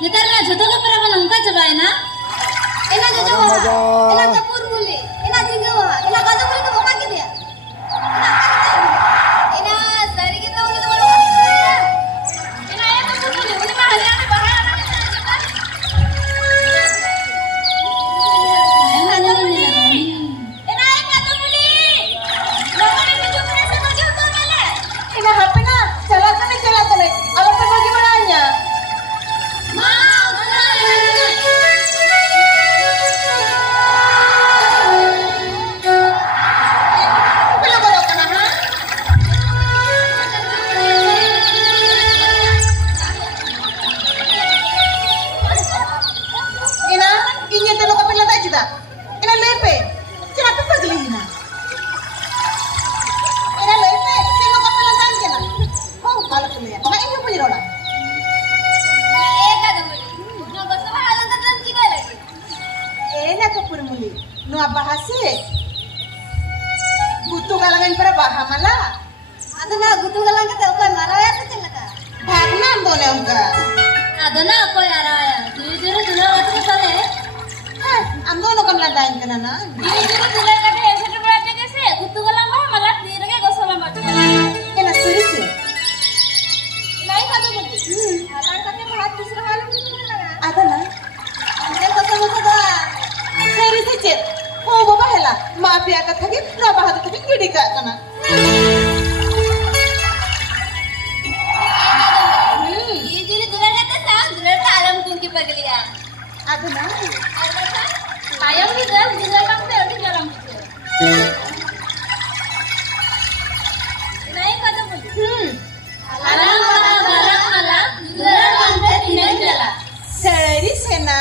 Nitar na jodoh ke pera nangka coba na. Ena jodoh. Ena kapur muli. Ena jinggawa. Ena kado muli to bapa gitu ya. Ena dari kita muli to bapa. Ena ya kapur muli. Muli mah hanya na bahaya na. Ena jani ni. Ena ya kado muli. Lawan itu juga rasa macam tu mele. Ena HP na. Chalakan ni. Alam pa gimana nya? No bahasa. Gutu galangan para baha mala. Adana gutu galang kata ukan maraya tu celaka. Bhagna andone unka. Adana apa ya raya? Juru dulu waktu sore. Andone kam landain kana na. Juru dulu kata ऐसे तो बड़ा जगह से गुत्तू गला मां मला तीर के गोसला मत Kena serius. नहीं कदो बोली हालां कते हाथ दूसरा हाल Adana. अरे गोसला मत Serius cek. Oh baba hela. Maaf ya kata lagi. Na baha tu lagi gede ka kana. ये जरूर दुल्हन रहता साहब दुल्हन का आलम तुम की पगलिया Adana. अरे का पायम भी दुल्हन का से अभी जलम नहीं कदम बोली alam malam दुल्हन अंदर तीन जला Serius na.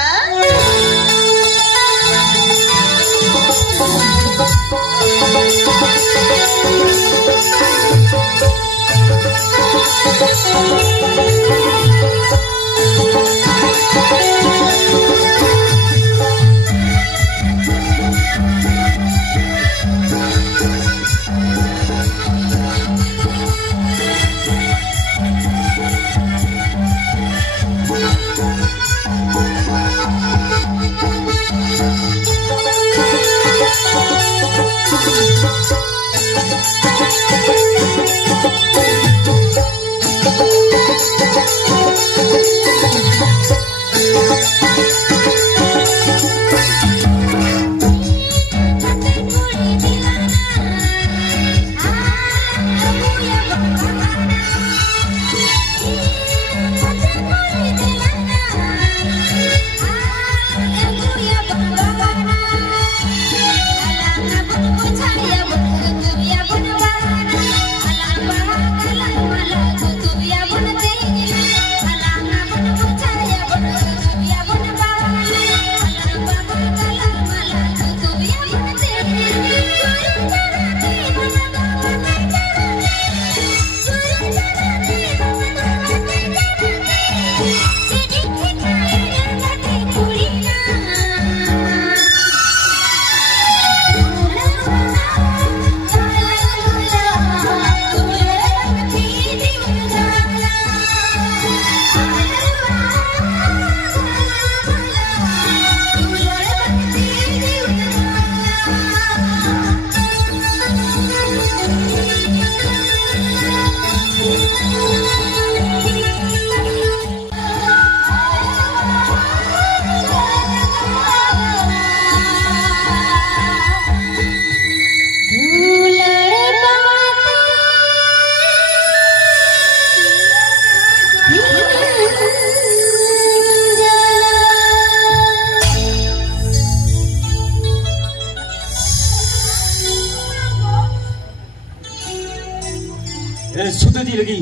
Sudah di lagi.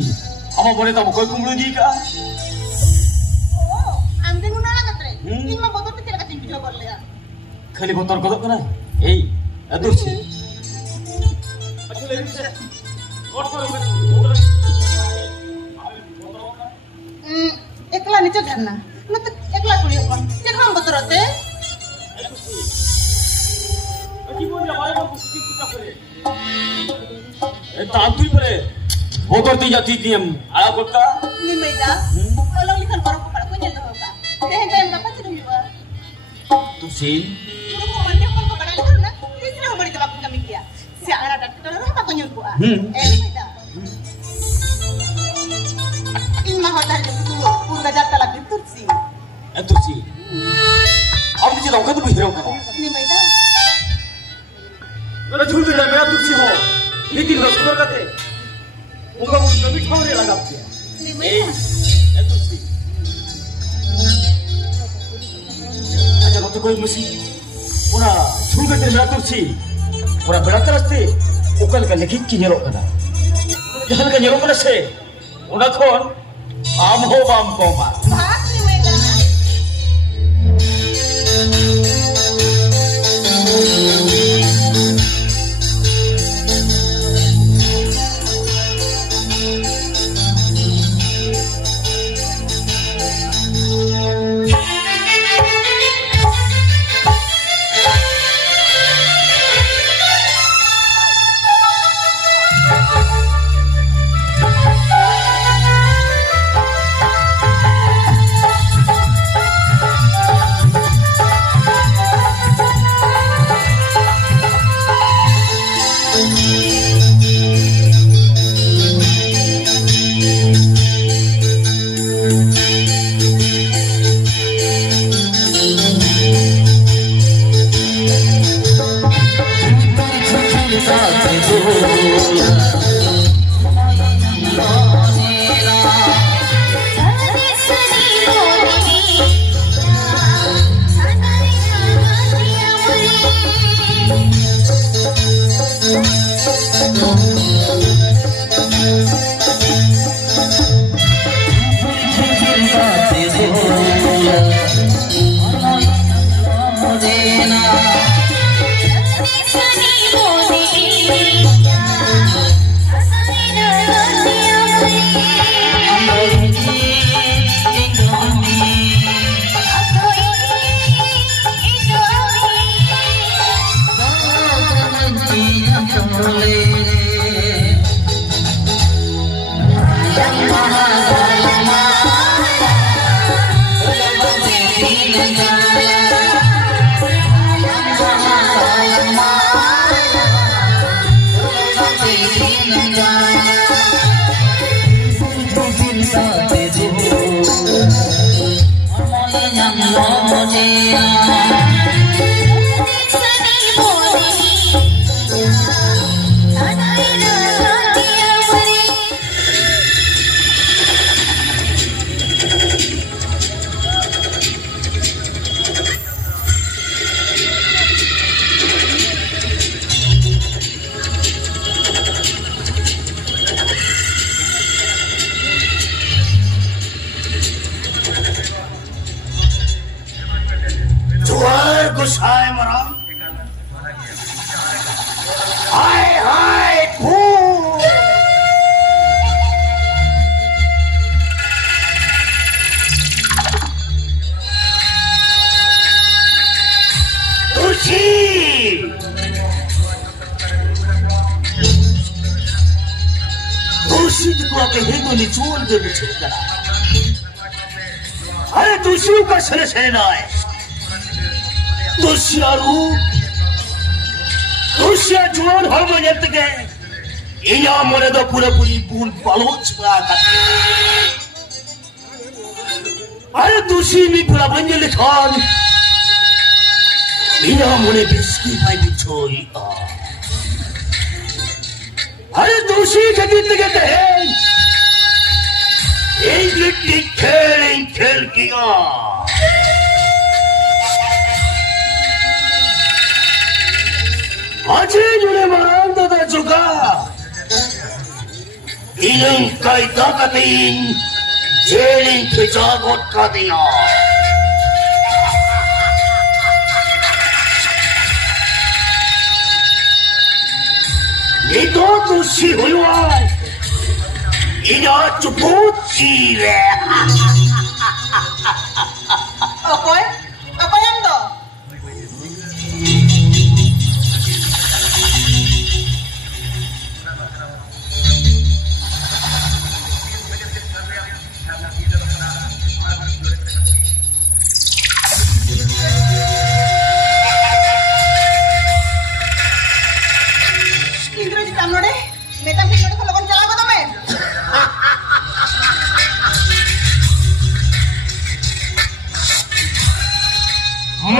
Apa boleh tahu kau kumpul di kah? Oh, ambil guna lagi tre. Ini mah botol tu tidak kacang video boleh ya. Kali botol kodok kena. Aduh sih. Aku lagi bisa. Ekla ni cakap na. Nanti ekla kuliah kan. Jangan botol rote. Tantu pare. Motor ti jati tiam. Ala kota. Ni meja. Kalau lihat baru kepada punya tu ka. Tehen apa sih dua? Tusi. Puro ko man yung pagkabalan na. Hindi sila ko dito bakit kami kaya. Si Ara dat kita na pa kunyon ko ah. Eda. Imma hotel itu pura jata lagi tutsi. Tusi. Aku tidak akan berhirau kau. Ini maida. मेरा झूठ रहा मेरा तुझसे हो लेकिन रसगुल्ला का थे मुझे वो कभी ठोरे लगा दिया Ini maida. तुझसे अच्छा तो कोई मुसी पूरा झूठ का थे मेरा तुझसे पूरा बड़ा तरह से उकल का लेकिन किन्हें करना जहाँ का निरोग से उन्हें कौन आम हो बाम को मार Bahas ini maida. अरे दूसरों का सेना है दूसरा जुआन हो मजत गए इया मोरे तो पूरे पूरी बूंद बलोच बना करते अरे दूसरी भी पूरा बंजल खान इया मोरे बिस्की पाई बिछोई अरे दूसरी के गीत कहते हैं खेल किया अजय जुड़े मान दादा जुगा इन्हें कई ताकतीन जेलिंग खिंचा गोट का दिया ये तो दूसरी हुई इन्हें चुपूत चीले Apa yang to?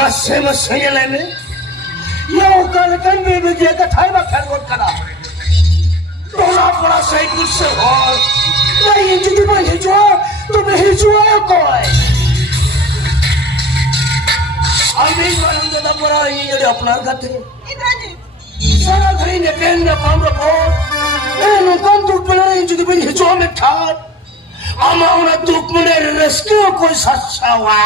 masih leme. Yang kan bebe dia ketai makan kena. Pora saya kusahol. Nah ini jadi banyak jual, tu berjual koi. Ambil barang kita pora ini jadi apnar kate. Indrajit. Salah kali ni pen na pamro ko. Nonton tu pera ini jadi banyak jual mekat. Ama orang tu punya rezeki koi sasawa.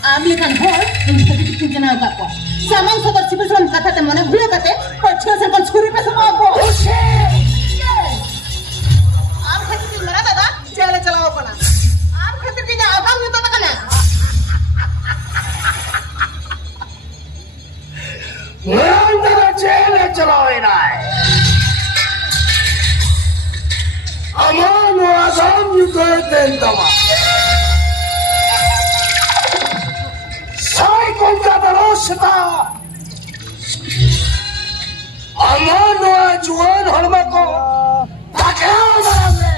Ambil kan hor, ini tadi kita kenal tak kau. Samang sabar sibuk sama kata temannya gue kata, percaya sama skuri pe sama aku. Am khatir di mana tadi? Jalan jalan apa na? Am khatir di mana? Abang itu tak kena. Nanda jalan jalan ini. Aman wasam juga tentama. Saya kontra terus ta. Aman wajuan hormako. Takkan mana?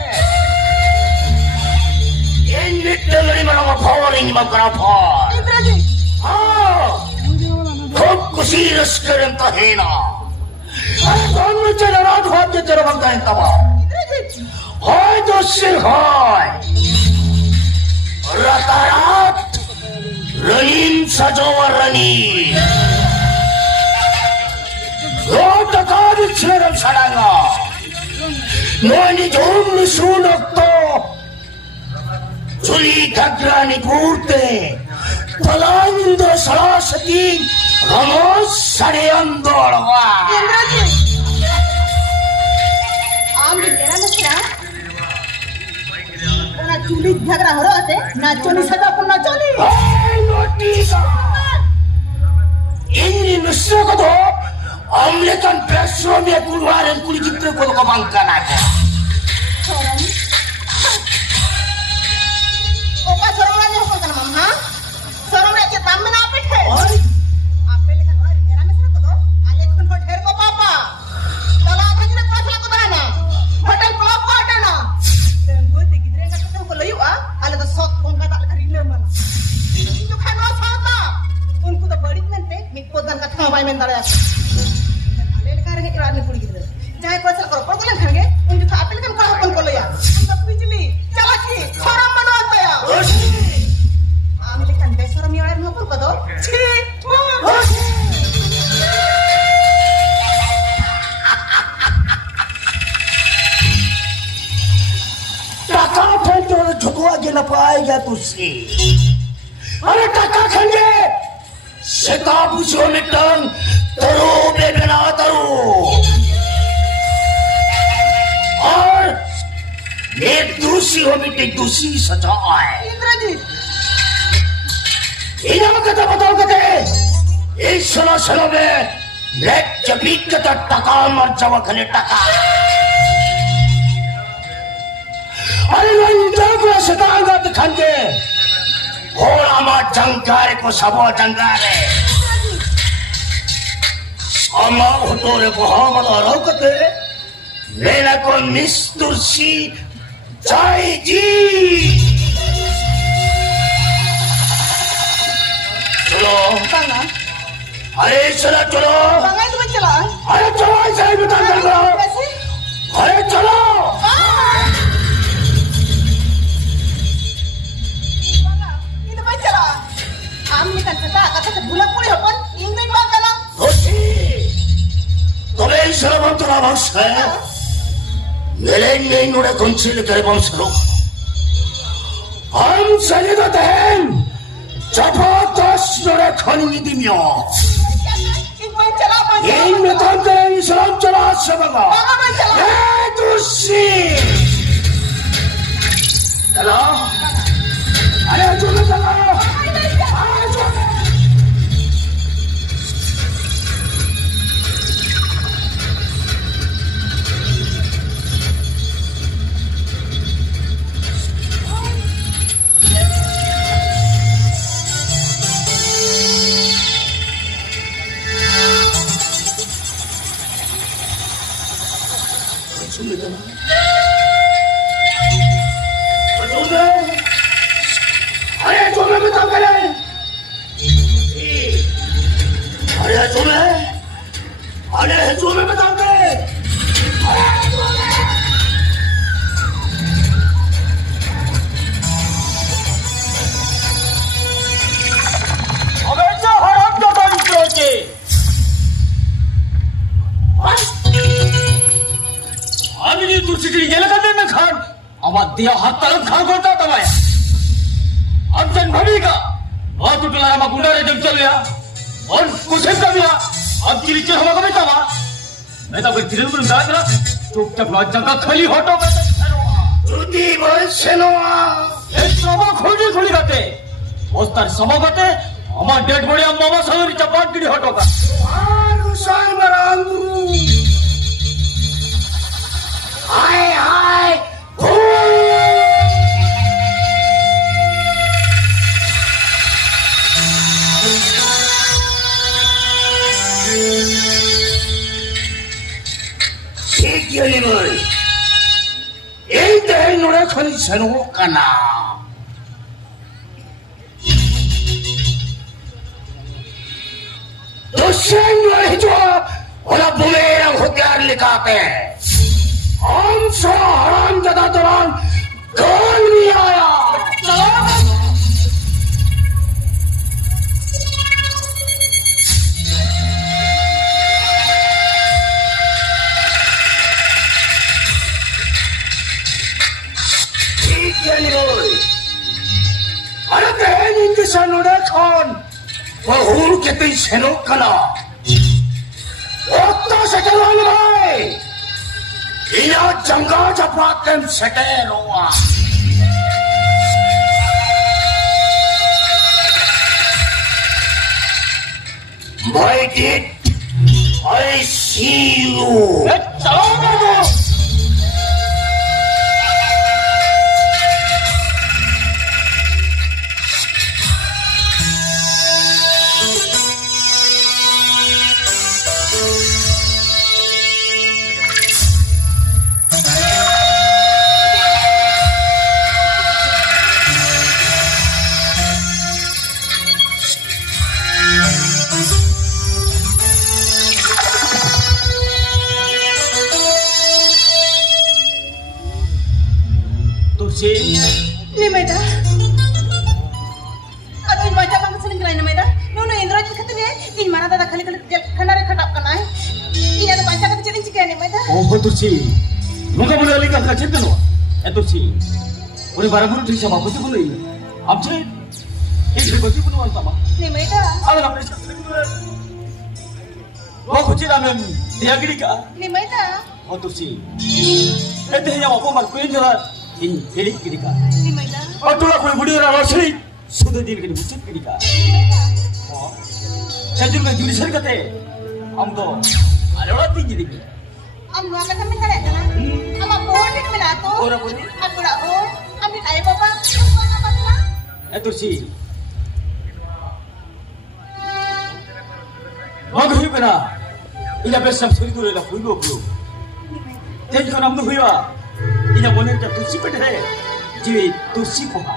Ini dari mana power ini berapa? Indrajit. Kok kusir sekarang tahina. Kamu cakap apa dia cakap bangkai tawa. Indrajit. Hai dosir hai. Ratarat. Ranin sajawarani. Rota kari ceram saranga. Nani jom ni sunak to. Culi gagrani purte. Palanindo salasati. Ramos sariyandor wa. Indrajit. Am di mana mesra? Orang culik jaga orang ate, naconi sada pun naconi. Ini nusa kado, amlekan besok dia keluaran kulit kita kalau kau bangkan aja. Sorang. Opa sorang lagi apa kan mama? Sorang lagi tamen apa teh? Apa lekan orang era mesra kado? Alek pun hotel ko papa. Kalau apa ni nak puas laku mana? Hotel pulau ko ada na. Tengok tu kita nak ketemu ko layu ah. Alek tu sok pun kata alek rindu mana. Itu kan wasata. Unku tu balik mente, mikpodan kata ngapain mentara ya. Alek lekarang itu orang ni puli kita. Jangan puas laku. Perkulian kan ke? Unjuk apa lekan kau pun ko layu. Untuk bijli, jalaki, sorang mana apa ya? Ami lekan besar mi orang ngapur ko tu. Cik, Taka pun jodoh aja napa aja tu si. Ada taka kanje. Setapu suamitang teru bebena teru. और एक दूसरी होमिट एक दूसरी सजा है Indrajit. इन्हें कथा बताओ कते इस सलो में लेट जबीत कता टका मर जावा खने टका अरे नहीं इंटर को सतांगा दिखांगे होला मा जंगारे को सबो जंगारे sama hotore ko hamada raukate Lena con Mr. C. Jai Ji. चलो Banga. अरे चलो चलो Banga itu mencela. अरे चलो ऐसा ही बता कर दो Kasih. अरे चलो Banga, itu mencela. Kami kan kata sebulan pulih pun ingin bangga lah. रोटी तुम्हें इशारा बंद तो ना बस है मेरे नहीं नोड़े कंचील करे बम सरो हम सही तो दें जबरदस्त नोड़े खानी दिमियो Ini mencela apa? Yang metode Islam jelas sebagai Banga mencela. itu sih. Halo, ayo coba sana. Ayo coba. Sudah. चलो या और कोशिश कर दिया अब की रीचे हवा को बेटा मैं तो कोई तिरल को निकाल करा चुपचाप जगह खाली हटो तुदी बोल सेनोआ एक सभा खोली करते ओस्तार सभा करते हमार डेड बॉडी हम मामा सागरी चपाट गिरी हटो का आरु सांगरांगु हाय हाय ठीक है भाई एक दिन नोड़ा खाली सनो कना तो सेंग जो वाला बुमेरंग हथियार लिखाते हैं हम सो हराम जदा दौरान गोल भी आया अरे कहें इनके सनोड़ा खान बहुर के तीन सेनो कना ओत्ता सेटलवान भाई इना जंगा जपातम सेटेल हुआ भाई डिड I see you चलो Ni Maida. Aduh in baca banget sering kelain Maida. Nono Indra jadi katanya in mana tadi kali khandare khatap kana hai. Ini ada baca kata jadi cikah ni Maida. Oh betul sih. Muka mulai lagi kan kacir kan? Itu sih. Udah barang baru tuh sama betul mulai. Abjad. Ini betul pun wanita mah. Ni Maida. Ada apa sih? Wah kucing ramen dia gini kah? Ni Maida. Betul sih. Itu hanya aku makuin jalan. In elik gini kah? Ni Maida. Oh tuh aku budi orang asli. Sudah dia gini bucin gini kah? Oh. Saya juga juri seri kata. Amdo. Ada orang tinggi gini. Am lu akan kami kalian kan? Am apa ni kami lato? Orang pun. Am pula oh. Am ni ayah bapa. Am apa tu? Itu sih. Mau hidup na? Ina besar seri tu lela puigo puigo. Jadi kalau amdo hidup. Ina boleh tak tusi pada, jadi tusi poha.